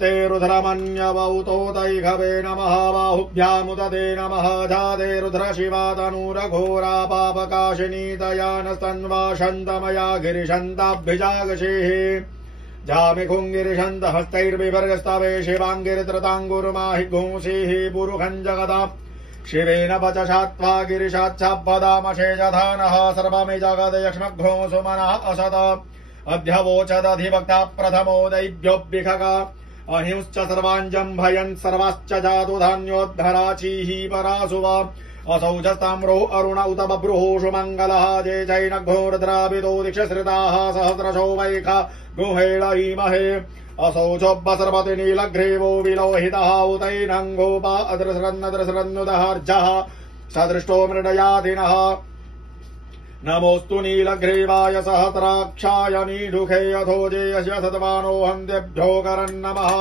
ते रुद्रमन्यवौतो दैघवे नमः बाहुभ्यामुदते नमः जाते रुद्र शिवातनूरघोरा पापकाशिनी दयानस्तन्वाशन्तमया गिरिशन्ताभ्यजागशेः जामिखुङ्गिरिशन्त हस्तैर्विभर्गस्तवे शिवाङ्गिरित्रताङ्गुरुमाहि घोषेः पुरुखं जगदा शिवेन वचसात्वा गिरिशाच्छापदामशेजधानः सर्वमे जगदयक्ष्मघ्नो सुमनः असत अध्यवोचदधिवक्ता प्रथमो दैभ्योऽभिखगा अहिंश्च सर्वाञ्जम्भयन् सर्वाश्च जातु धान्योद्धराचीः परासुव असौ च ताम्रो अरुण उत बभ्रुः मङ्गलः जे जैनघोरद्राविदो दीक्षश्रिताः सहस्रशो वैख गुहेण ईमहे असौ चोब्ब सर्वति नीलग्रीवो विलोहितः उतैनङ्गोपा अदृसरन्नदृसरन्नुदहर्जः सदृष्टो मृडयाधिनः नमोस्तु नीलग्रीवाय सहस्राक्षाय नीडुखे यथोजेयस्य सतवानो हन्तेभ्यो करन्नमः।